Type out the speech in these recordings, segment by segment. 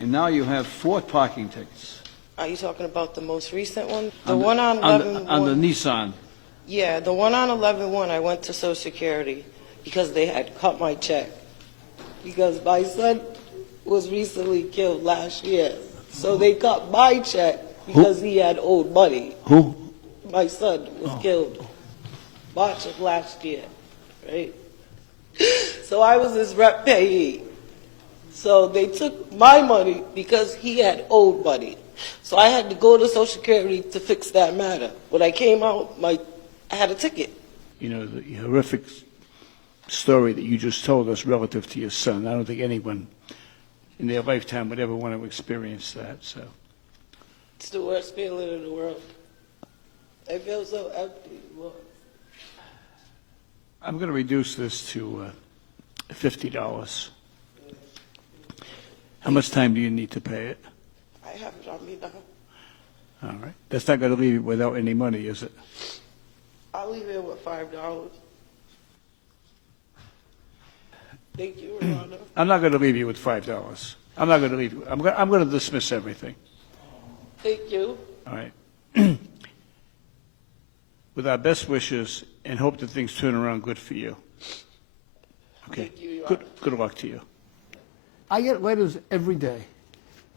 and now you have 4 parking tickets. Are you talking about the most recent one? The On the- one on on the- 11-1? On the Nissan. Yeah, the one on 11-1, I went to Social Security because they had cut my check. Because my son was recently killed last year. So they cut my check because he had owed money. Who? My son was killed March of last year, right? So I was his rep payee. So they took my money because he had owed money. So I had to go to Social Security to fix that matter. When I came out, I had a ticket. You know, the horrific story that you just told us relative to your son. I don't think anyone in their lifetime would ever want to experience that. So It's the worst feeling in the world. I feel so empty. Well, I'm going to reduce this to $50. How much time do you need to pay it? I have it on me now. All right. That's not going to leave you without any money, is it? I'll leave it with $5. Thank you, Your Honor. I'm not going to leave you with $5. I'm not going to leave you. I'm going to dismiss everything. Thank you. All right. With our best wishes and hope that things turn around good for you. Okay. Thank you, Your Good luck to you. I get letters every day.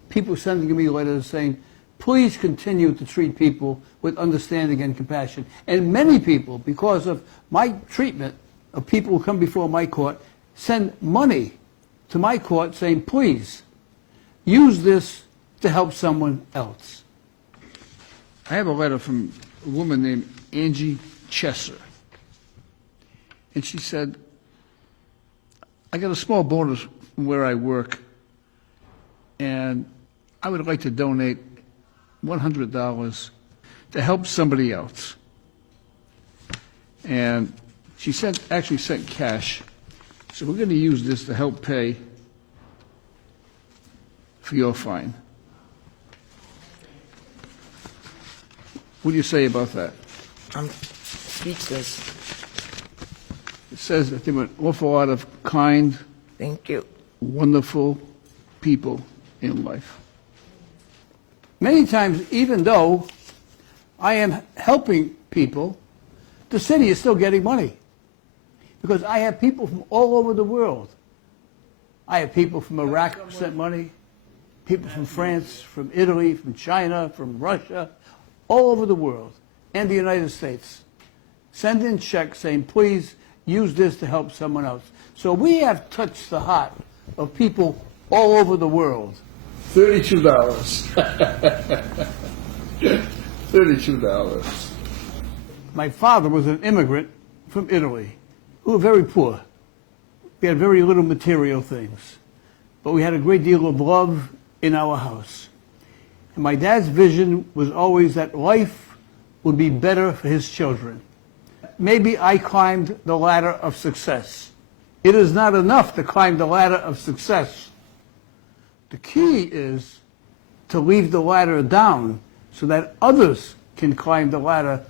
People sending me letters saying, please continue to treat people with understanding and compassion. And many people, because of my treatment of people who come before my court, send money to my court saying, please, use this to help someone else. I have a letter from a woman named Angie Chesser. And she said, I got a small bonus from where I work, and I would like to donate $100 to help somebody else. And she actually sent cash. So we're going to use this to help pay for your fine. What do you say about that? I'm speechless. It says that there were an awful lot of kind, Thank you. wonderful people in life. Many times, even though I am helping people, the city is still getting money. Because I have people from all over the world. I have people from Iraq who sent money, people from France, from Italy, from China, from Russia, all over the world, and the United States. Send in checks saying, please use this to help someone else. So we have touched the heart of people all over the world. $32. $32. My father was an immigrant from Italy. We were very poor. We had very little material things. But we had a great deal of love in our house. And my dad's vision was always that life would be better for his children. Maybe I climbed the ladder of success. It is not enough to climb the ladder of success. The key is to leave the ladder down so that others can climb the ladder